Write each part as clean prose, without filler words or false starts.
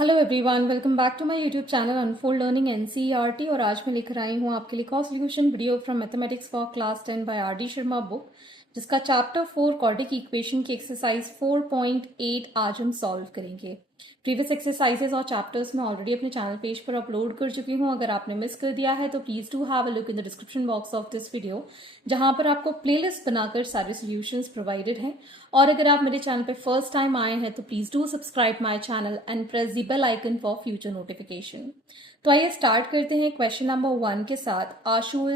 Hello everyone, welcome back to my YouTube channel unfold learning NCERT. और आज मैं लेकर आई हूँ आपके लिए कॉ solution video from mathematics for class 10 by R D Sharma book, जिसका चैप्टर 4 क्वाड्रेटिक इक्वेशन की एक्सरसाइज 4.8 आज हम सॉल्व करेंगे। प्रीवियस एक्सरसाइजेस और चैप्टर्स मैं ऑलरेडी अपने चैनल पेज पर अपलोड कर चुकी हूँ। अगर आपने मिस कर दिया है तो please do have a look in the description box of this video, जहाँ पर आपको प्लेलिस्ट बनाकर सारे सॉल्यूशंस प्रोवाइडेड हैं। और अगर आप मेरे चैनल पे फर्स्ट टाइम आए हैं तो please do subscribe my channel and press the bell icon for future notification. तो आइए स्टार्ट करते हैं क्वेश्चन नंबर 1 के साथ। आशु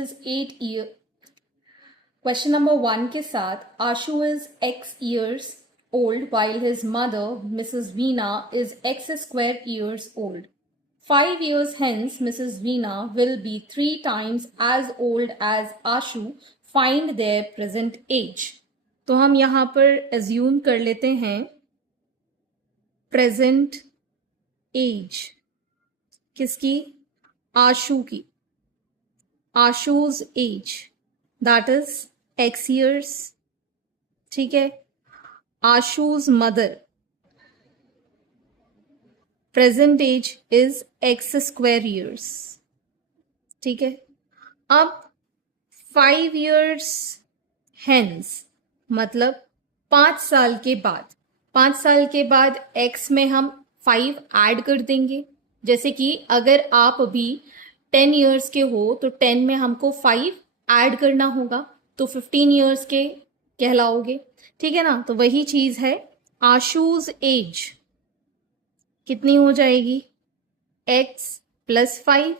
is X years old while his mother, Mrs. Veena, is X square years old. 5 years hence, Mrs. Veena will be 3 times as old as Ashu. Find their present age. तो हम यहाँ पर assume कर लेते हैं present as किसकी? आशु की। Ashu's age that is X years, ठीक है। Ashu's mother present age is X square years, ठीक है। अब 5 years hence मतलब 5 साल के बाद, 5 साल के बाद x में हम 5 ऐड कर देंगे। जैसे कि अगर आप अभी 10 इयर्स के हो तो 10 में हमको 5 ऐड करना होगा, तो 15 इयर्स के कहलाओगे, ठीक है ना। तो वही चीज है, आशुज एज कितनी हो जाएगी? x + 5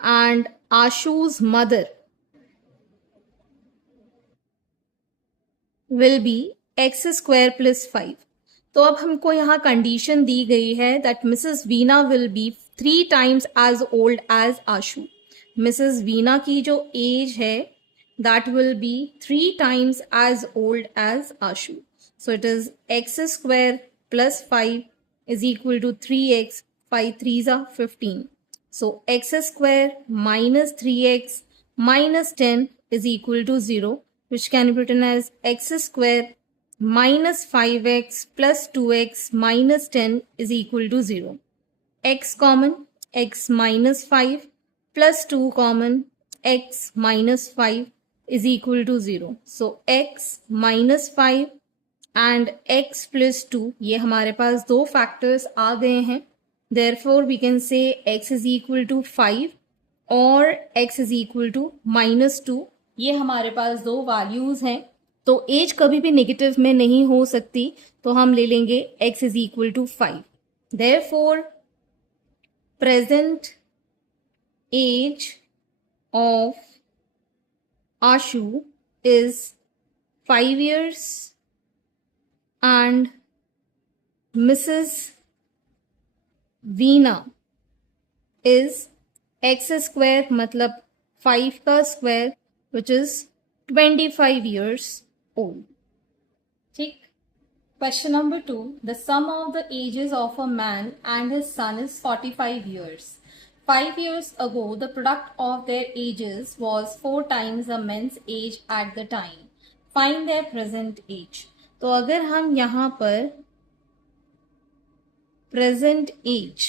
and Ashu's mother will be X square + 5। तो अब हमको यहाँ कंडीशन दी गई है that Mrs Veena will be 3 times as old as Ashu. Mrs Veena की जो एज है that will B 3 times as old as Ashu. So it is X square + 5 is equal to 3x, 5 3s are 15। So x square minus 3x minus 10 is equal to 0, which can be written as x square minus 5x plus 2x minus 10 is equal to 0. X common, x minus 5 plus 2 common, x minus 5 is equal to 0. So x minus 5 and x plus 2, ये हमारे पास दो factors आ गए हैं। Therefore we can say x is equal to 5 और x is equal to -2। ये हमारे पास दो values हैं, तो एज कभी भी नेगेटिव में नहीं हो सकती, तो हम ले लेंगे x is equal to 5। Therefore present age of Ashu is 5 years and Mrs. Veena is X square मतलब 5 का square which is 25 years old, ठीक। Question number 2. The sum of the ages of a man and his son is 45 years. 5 years ago, the product of their ages was 4 times the man's age at the time. Find their present age. तो अगर हम यहाँ पर present age,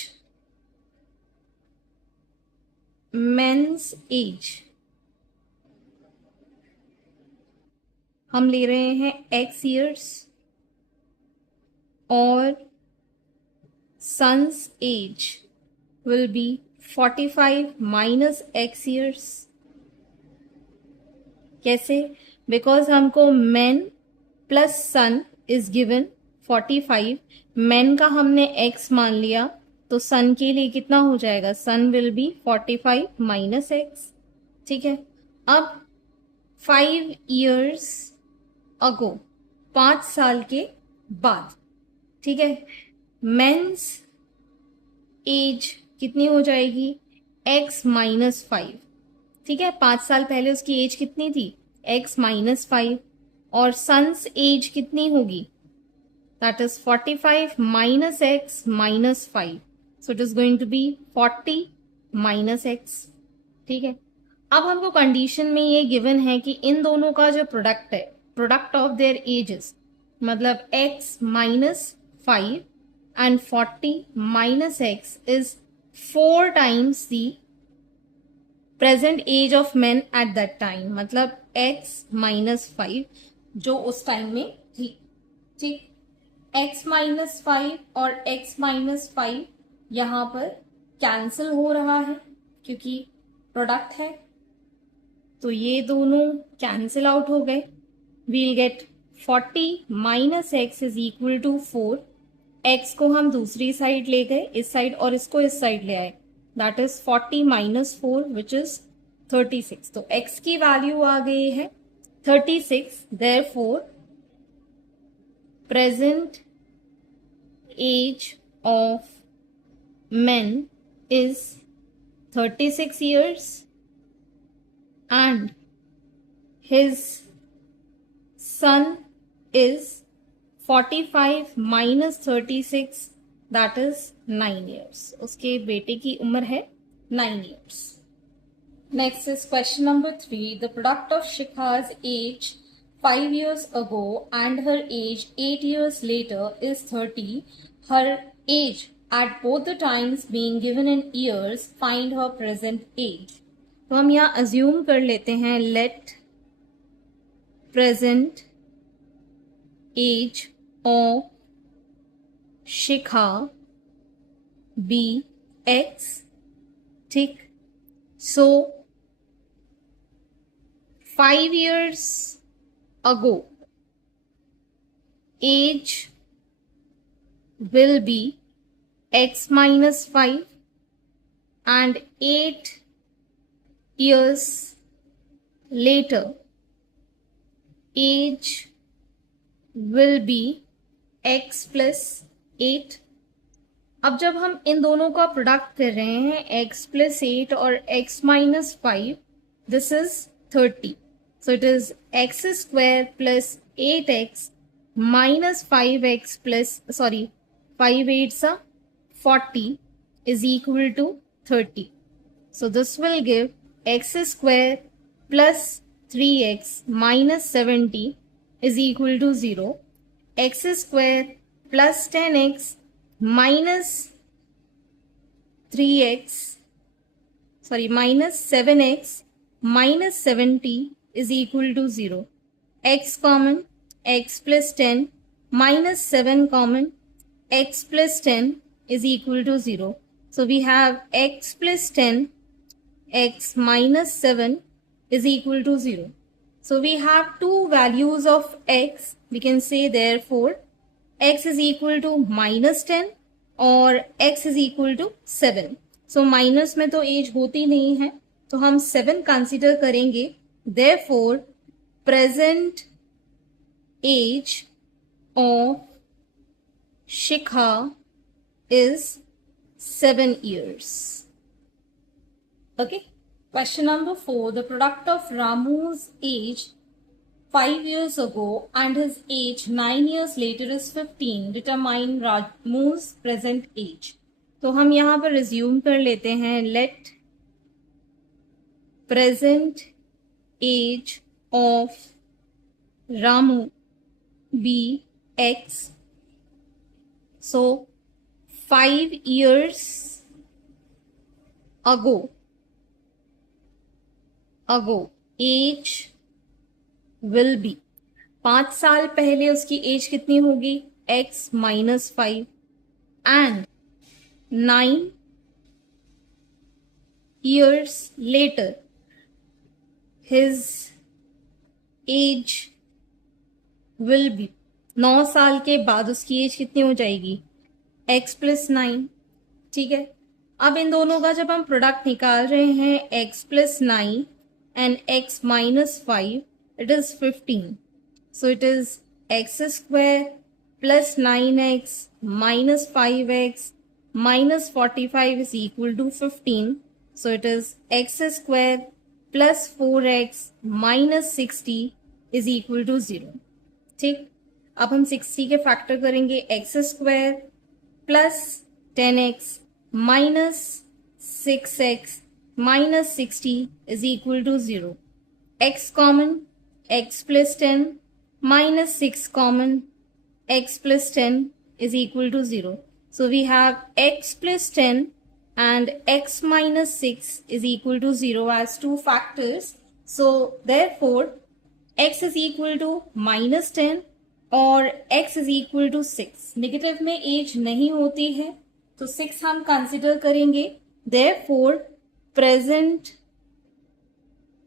men's age हम ले रहे हैं X years और son's age will be 45 minus X years। कैसे? बिकॉज हमको men plus son is given 45, men का हमने x मान लिया, तो सन के लिए कितना हो जाएगा? सन विल बी 45 माइनस एक्स, ठीक है। अब 5 years अगो, 5 साल के बाद, ठीक है, मेंस एज कितनी हो जाएगी? x माइनस 5, ठीक है। 5 साल पहले उसकी एज कितनी थी? x minus 5। और सन्स एज कितनी होगी? That is 45 minus x minus 5, so it is going to be 40 minus x, ठीक है। अब हमको कंडीशन में ये गिवन है कि इन दोनों का जो प्रोडक्ट है, प्रोडक्ट ऑफ देयर एजेस, मतलब x minus 5 and 40 minus x is 4 times the present age of man at that time, मतलब x माइनस 5 जो उस टाइम में थी। ठीक, x माइनस 5 और x माइनस 5 यहां पर कैंसिल हो रहा है क्योंकि प्रोडक्ट है, तो ये दोनों कैंसिल आउट हो गए। We'll get 40 minus x is equal to 4। x को हम दूसरी साइड ले गए, इस साइड, और इसको इस साइड ले आए, that is 40 minus 4 which is 36। तो x की वैल्यू आ गई है 36। Therefore present age of men is 36 years and his son is 45 minus 36, that is 9 years. उसके बेटे की उम्र है 9 years. Next is question number 3. The product of Shikha's age 5 years ago and her age 8 years later is 30. Her age at both the times being given in years, find her present age. तो हम यहाँ assume कर लेते हैं let present age of Shikha be x. ठीक, so 5 years ago age will be x minus 5 and 8 years later age will be x plus 8. अब जब हम इन दोनों का प्रोडक्ट कर रहे हैं x plus 8 और x minus 5, this is 30. So it is x square plus 8x minus 5x plus, 5 8s are 40 is equal to 30. So this will give x square plus 3x minus 70 is equal to 0. X square plus 10x minus 7x minus 70 is equal to 0. X common, x plus 10 minus 7 common, x plus 10 is equal to 0. So we have x plus 10, x minus 7 is equal to 0. So we have two values of x. We can say therefore x is equal to minus 10 और x is equal to 7. So minus में तो as होती नहीं है, तो हम 7 consider करेंगे. Therefore present age of Shikha is 7 years. Okay. Question number 4. The product of Ramu's age 5 years ago and his age 9 years later is 15. Determine Ramu's present age. तो हम यहाँ पर रिज्यूम कर लेते हैं let present age of Ramu be x. So 5 years ago age will be, 5 साल पहले उसकी एज कितनी होगी, x minus 5 and 9 years later his age will be, 9 साल के बाद उसकी एज कितनी हो जाएगी, x प्लस 9. ठीक है, अब इन दोनों का जब हम प्रोडक्ट निकाल रहे हैं x plus 9 and x minus 5, it is 15. So it is x square plus 9x minus 5x minus 45 is equal to 15. So it is x square plus 4x minus 60 is equal to 0. ठीक, अब हम 60 के factor करेंगे, x square plus 10x minus 6x minus 60 is equal to 0. X common, x plus 10 minus 6 common, x plus 10 is equal to 0. So we have x plus 10 and x minus 6 is equal to 0 as two factors. So therefore x is equal to minus 10 और x is equal to 6. Negative में as नहीं होती है तो 6 हम consider करेंगे. Therefore present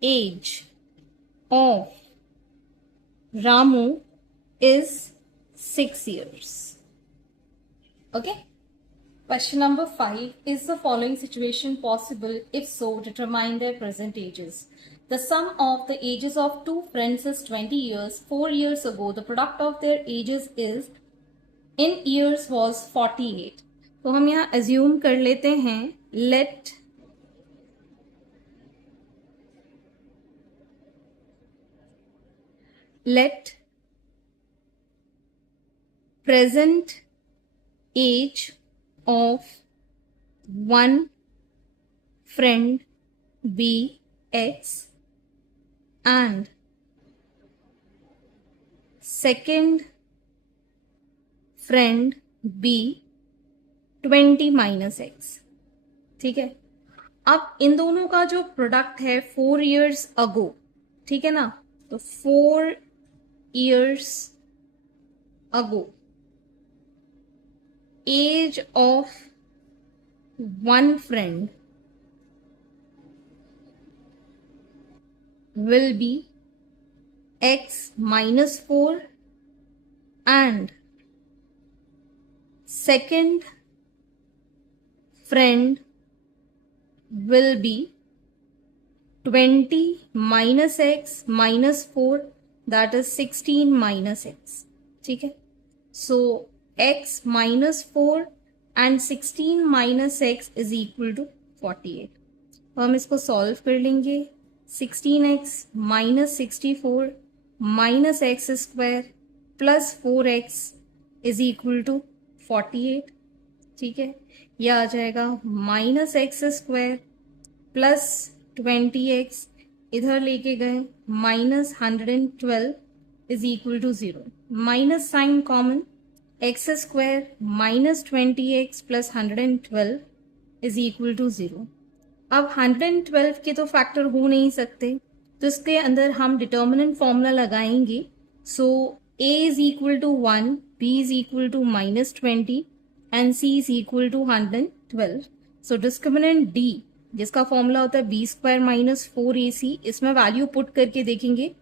age of Ramu is 6 years. Okay. Question number 5. Is the following situation possible? If so, determine their present ages. The sum of the ages of two friends is 20 years. 4 years ago, the product of their ages is in years was 48. तो हम यहाँ assume कर लेते हैं let present age of one friend be x and second friend be 20 minus x. ठीक है. अब इन दोनों का जो प्रोडक्ट है 4 years ago, ठीक है ना, तो 4 years ago age of one friend will be x minus 4 and second friend will be 20 minus x minus 4, that is 16 minus x. ठीक है. So x minus 4 and 16 minus x is equal to 48. तो हम इसको solve कर लेंगे. 16x minus 64 minus x square plus 4x is equal to 48. ठीक है. यह आ जाएगा minus x square plus 20x, इधर लेके गए minus 112 is equal to 0. Minus sign common, x square minus 20x plus 112 is equal to 0. अब 112 के तो फैक्टर हो नहीं सकते, तो इसके अंदर हम डिटर्मिनेंट फॉर्मूला लगाएंगे. So a is equal to 1, b is equal to minus 20 and c is equal to 112. So discriminant d जिसका फॉर्मूला होता है बी स्क्वायर माइनस 4ac, इसमें वैल्यू पुट करके देखेंगे.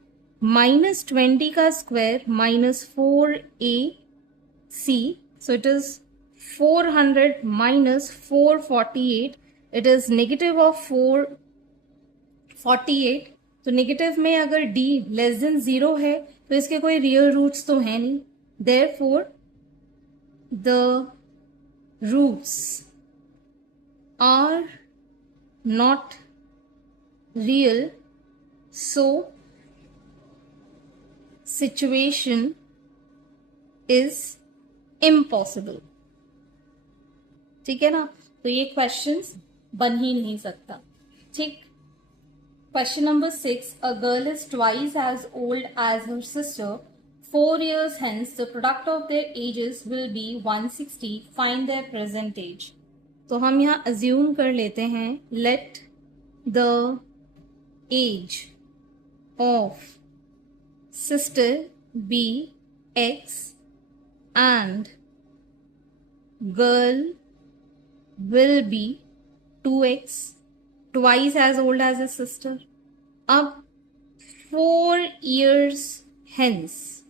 माइनस 20 का square minus 4ac, so it is 400 minus 448, it is negative of 448. तो negative में अगर d लेस देन 0 है तो इसके कोई रियल रूट्स तो है नहीं. Therefore the roots are not real, so situation is impossible. ठीक है ना. तो ये क्वेश्चंस बन ही नहीं सकता. ठीक. Question number 6. A girl is twice as old as her sister. 4 years hence the product of their ages will be 160. Find their present age. तो हम यहाँ अज्यूम कर लेते हैं let the age of sister be x and girl will be 2x, twice as old as a sister. अब 4 years hence,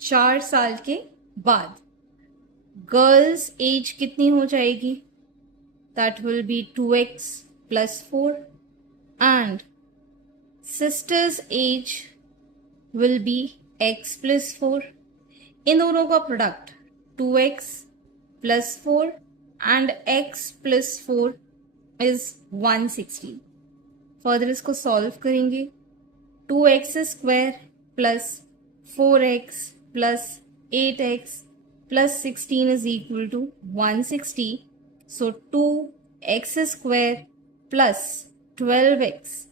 4 साल के बाद गर्ल्स एज कितनी हो जाएगी? That will be 2x plus 4 and sisters age will be x plus 4. इन दोनों का product 2x plus 4 and x plus 4 is 160. Further इसको सॉल्व करेंगे. 2x square plus 4x plus 8x plus 16 is equal to 160. So 2x square plus 12x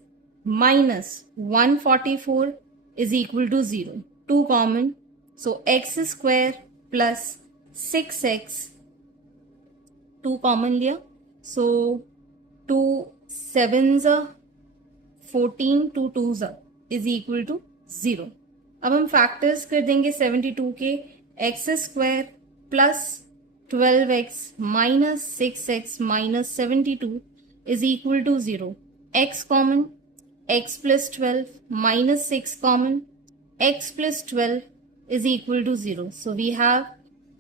minus 144 is equal to 0. 2 common. So x square plus 6x 2 common लिया, सो 2 7s 14, 2 2s is equal to 0। अब हम factors कर देंगे 72 के, x square plus 12x minus 6x minus 72 is equal to 0। x common, x plus 12 minus 6 common, x plus 12 is equal to 0. So we have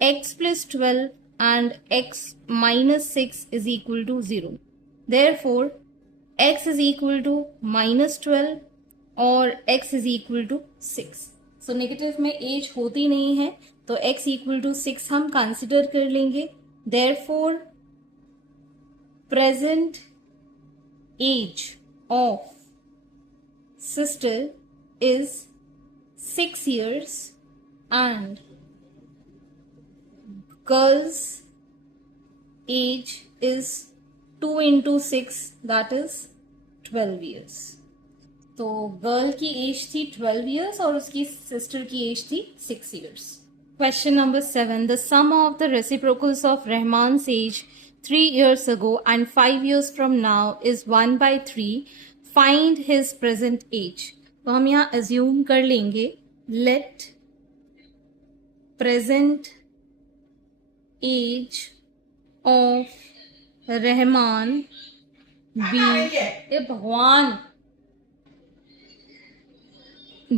x plus 12 and x minus 6 is equal to 0. Therefore, x is equal to minus 12 और x is equal to 6. So negative में as होती नहीं है, तो x equal to 6 हम consider कर लेंगे. Therefore, present age of sister is 6 years and girl's age is 2 into 6, that is 12 years. तो गर्ल की एज थी 12 years और उसकी सिस्टर की एज थी 6 years. Question number 7. The sum of the reciprocals of Rahman's age 3 years ago and 5 years from now is 1 by 3. Find his present age. तो हम यहाँ assume कर लेंगे, let present age of Rahman be भगवान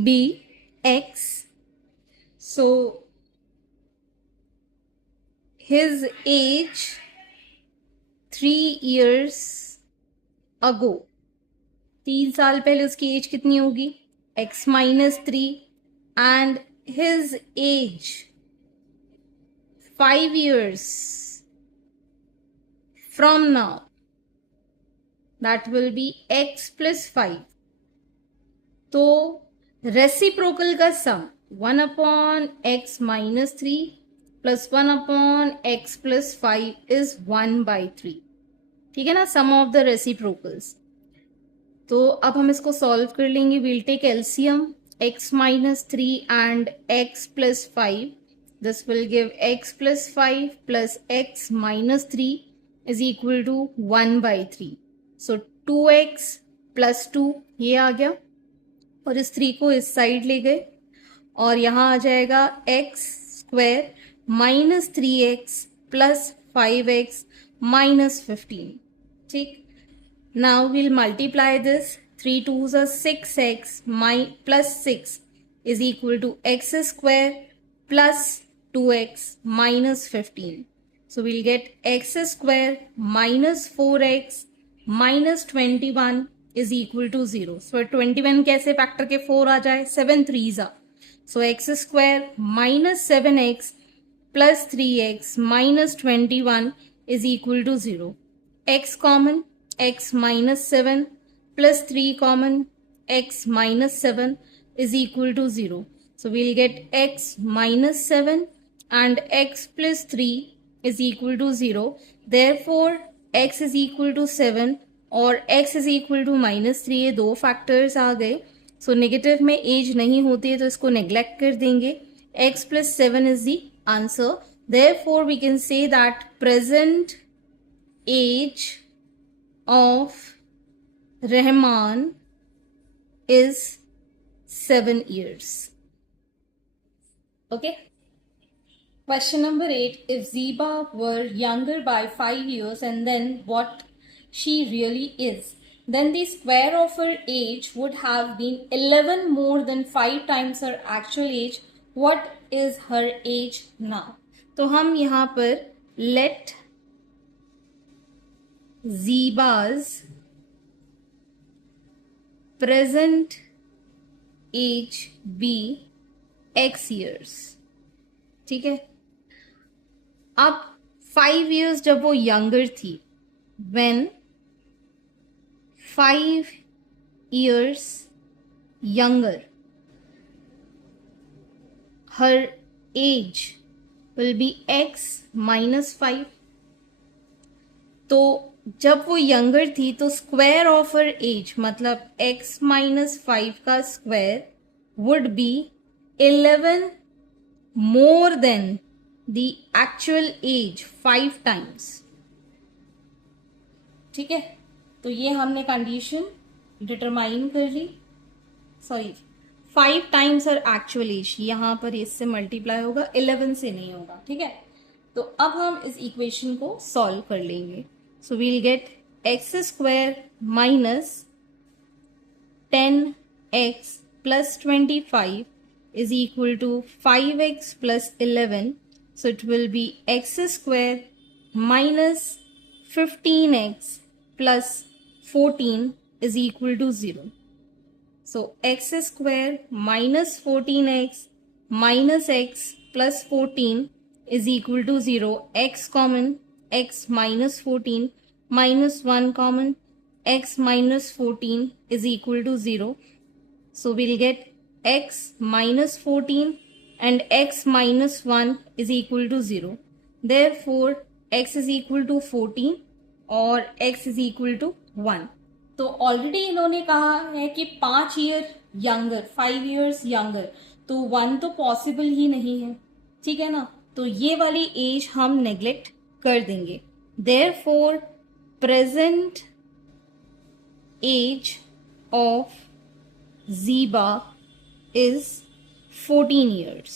be x. So his age 3 years ago, 3 साल पहले उसकी age कितनी होगी, x minus 3, and his age 5 years from now, that will be x plus 5. तो रेसिप्रोकल का सम 1 upon x minus 3 plus 1 upon x plus 5 is 1 by 3. ठीक है ना, सम ऑफ द रेसिप्रोकल्स. तो अब हम इसको सॉल्व कर लेंगे. Will take LCM x minus 3 and x plus 5. This will give x plus 5 plus x minus 3 is equal to 1 by 3. So 2x plus 2 ये आ गया और इस 3 को इस साइड ले गए और यहाँ आ जाएगा x square minus 3x plus 5x minus 15. ठीक, now we'll multiply this. 3 2s are 6x plus 6 is equal to x square plus 2x minus 15. So we'll get x square minus 4x minus 21 is equal to 0. So 21 कैसे factor के 4 आ जाए, 7 3s are. So x square minus 7x plus 3x minus 21 is equal to 0. X common, x minus 7 plus 3 common, x minus 7 is equal to 0. So we'll get x minus 7 and x plus 3 is equal to 0. Therefore, x is equal to 7 और x is equal to minus 3, ये दो factors आ गए. So negative में as नहीं होती है तो इसको नेग्लेक्ट कर देंगे. x plus 7 is the answer. Therefore, we can say that present age of Rahman is 7 years. Okay. Question number 8. If Zeba were younger by 5 years and then what she really is, then the square of her age would have been 11 more than 5 times her actual age. What is her age now? तो हम यहाँ पर let Zeba's present age be x years. ठीक है. अब 5 years जब वो younger थी, when 5 years younger, her age will be x minus 5. तो जब वो यंगर थी तो स्क्वायर ऑफ हर एज मतलब x minus 5 का square would be 11 more than the actual age 5 times. ठीक है, तो ये हमने कंडीशन डिटरमाइन कर ली. सॉरी, 5 टाइम्स हर एक्चुअल एज, यहाँ पर इससे मल्टीप्लाई होगा, 11 से नहीं होगा. ठीक है, तो अब हम इस इक्वेशन को सॉल्व कर लेंगे. So we'll get x square minus 10x plus 25 is equal to 5x plus 11. So it will be x square minus 15x plus 14 is equal to 0. So x square minus 14x minus x plus 14 is equal to 0. X common, x minus 14 minus 1 common, x minus 14 is equal to 0. So we'll get x minus 14 and x minus 1 is equal to 0. Therefore, x is equal to 14 और x is equal to 1. तो already इन्होंने कहा है कि 5 year younger, 5 years younger, तो 1 तो possible ही नहीं है. ठीक है ना, तो ये वाली एज हम नेग्लेक्ट कर देंगे. Therefore present age of Zeba is 14 years.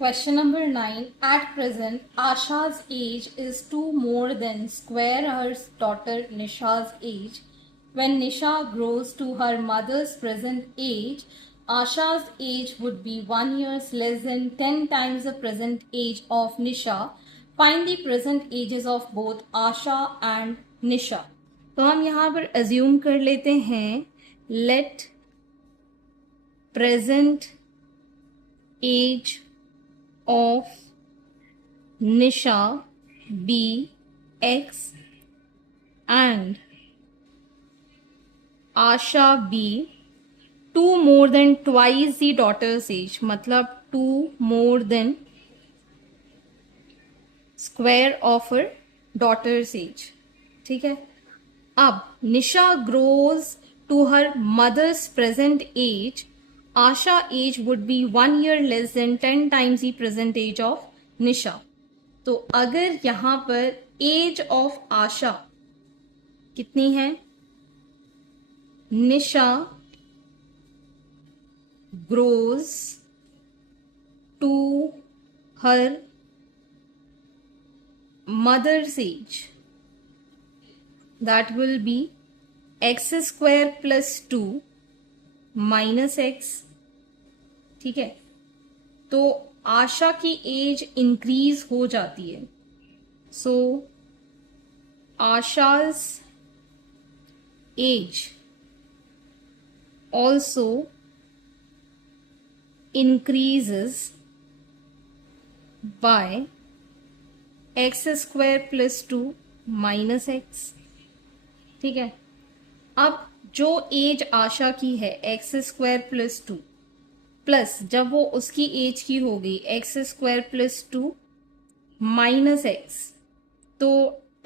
Question number 9. At present, Asha's age is 2 more than square her daughter Nisha's age. When Nisha grows to her mother's present age, Asha's age would be 1 year less than 10 times the present age of Nisha. Find the present ages of both Asha and Nisha. तो हम यहाँ पर assume कर लेते हैं, let present age of Nisha be x and Asha be 2 more than twice the daughter's age, मतलब 2 more than square of her daughter's age. ठीक है, अब Nisha grows to her mother's present age, Asha age would be 1 year less than 10 times the present age of Nisha. तो अगर यहां पर age of Asha कितनी है, Nisha grows to her mother's age, that will be x square plus 2 minus x. ठीक है, तो आशा की एज इंक्रीज हो जाती है. सो Asha's as also increases by x square plus 2 minus x. ठीक है, अब जो एज आशा की है एक्स स्क्वायर प्लस 2 प्लस जब वो उसकी एज की हो गई x square plus 2 minus x, तो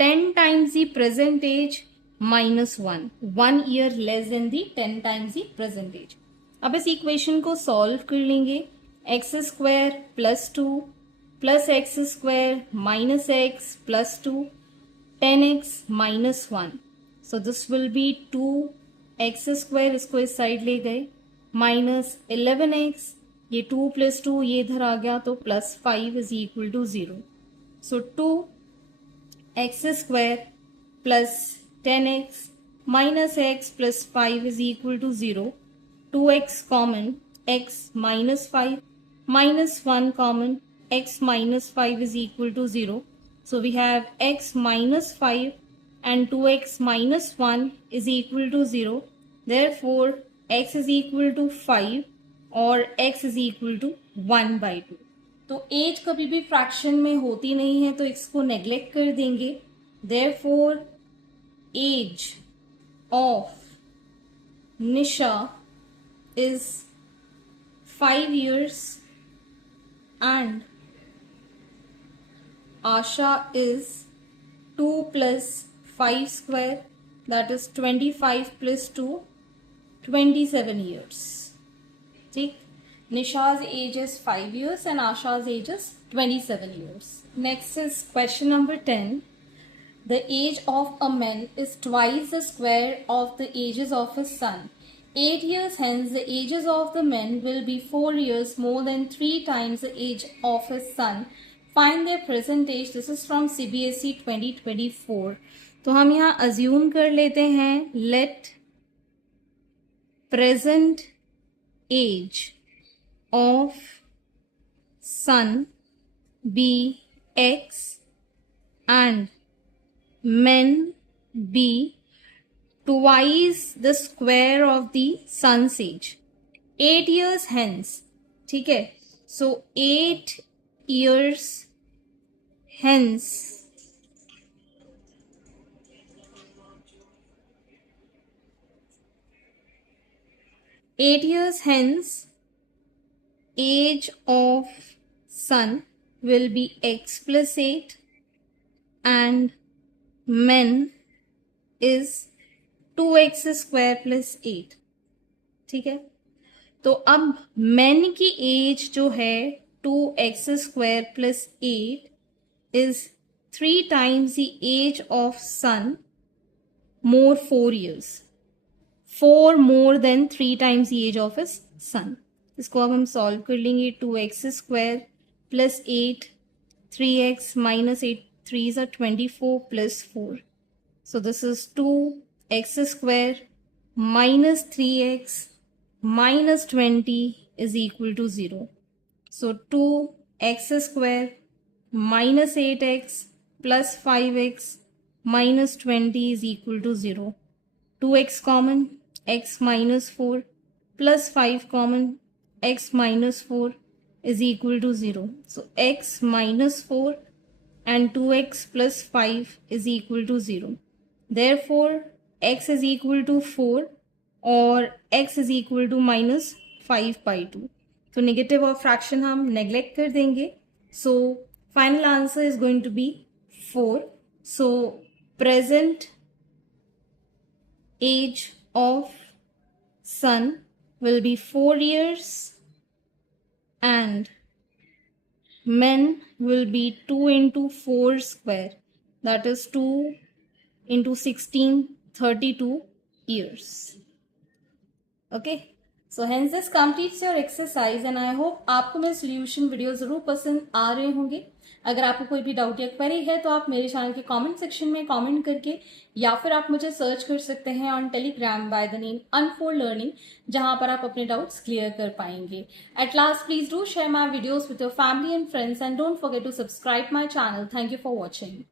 10 times the present age minus 1 year less than the 10 times the present age. अब इस इक्वेशन को सॉल्व कर लेंगे. X square plus 2 plus x square minus x plus 2 10x minus 1. So this will be 2x square, इसको इस side ले गए, minus 11x, ये 2 प्लस 2 ये इधर आ गया तो plus 5 is equal to 0. So 2x square plus 10x minus x plus 5 is equal to 0. 2x common, x minus 5 minus 1 common, x minus 5 is equal to 0. So we have x minus 5 and 2x minus 1 is equal to 0. Therefore, x is equal to 5 और x is equal to 1 by 2. तो as कभी भी fraction में होती नहीं है तो इसको नेग्लेक्ट कर देंगे. Therefore, age of Nisha is 5 years and Asha is 2 plus 5 square, that is 25 plus 2, 27 years. ठीक, Nisha's age is 5 years and Asha's age is 27 years. Next is question number 10. the age of a man is twice the square of the ages of his son. 8 years hence, the ages of the men will be 4 years more than 3 times the age of his son. Find their present age. This is from CBSE 2024. तो हम यहाँ assume कर लेते हैं, let present age of son be X and men be twice the square of the sun's age. 8 years hence. ठीक है, so 8 years hence age of sun will be X plus 8 and men is 2x square plus 8. ठीक है, तो अब men की as जो है 2x square plus 8 is 3 times the age of sun more 4 years. 4 more than 3 times the age of his son. इसको अब हम सॉल्व कर लेंगे. 2x square plus 8, 3x minus 8, 3s are 24 plus 4. So this is 2x square minus 3x minus 20 is equal to 0. So 2x square minus 8x plus 5x minus 20 is equal to 0. 2x common, x minus 4 plus 5 common, x minus 4 is equal to 0. So x minus 4 and 2x plus 5 is equal to 0. Therefore, x is equal to 4 और x is equal to minus 5/2. तो negative और fraction हम neglect कर देंगे. So final answer is going to be 4. So present age of sun will be 4 years and men will be 2 into 4 square, that is 2 into 16, 32 years. Okay, so hence this completes your exercise and I hope आपको मेरे solution video ज़रूर पसंद आ रहे होंगे. अगर आपको कोई भी डाउट या क्वेरी है तो आप मेरे चैनल के कमेंट सेक्शन में कमेंट करके या फिर आप मुझे सर्च कर सकते हैं on Telegram by the name Unfold Learning, जहां पर आप अपने डाउट्स क्लियर कर पाएंगे. At last please do share my videos with your family and friends and don't forget to subscribe my channel. Thank you for watching.